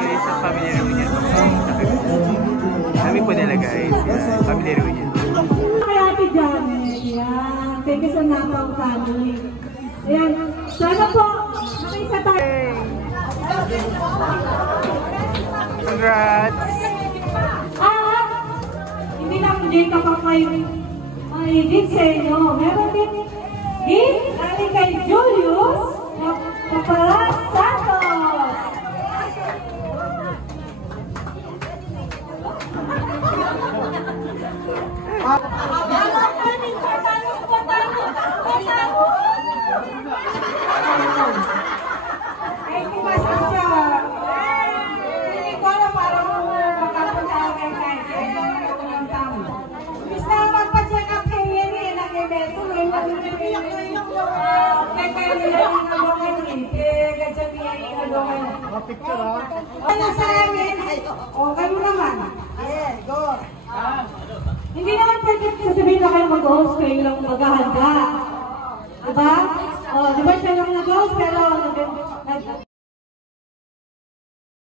guys sa family reunion. Kami po nila guys. Family reunion. Kaya Ate Janet, yan. Thank you sa Nakaw family. Ayan. Sana po, makisa tayo. Congrats! Hindi lang dito pa may gift sa inyo. Meron din gift galing kay Julius Caparas Santos. Picture ha? Wala sa amin. O, kayo naman. Yes, go. Hindi naman pwede sasabihin na kayo mag-host, kayo lang maghahanda. Diba? O, diba siya lang nag-host, pero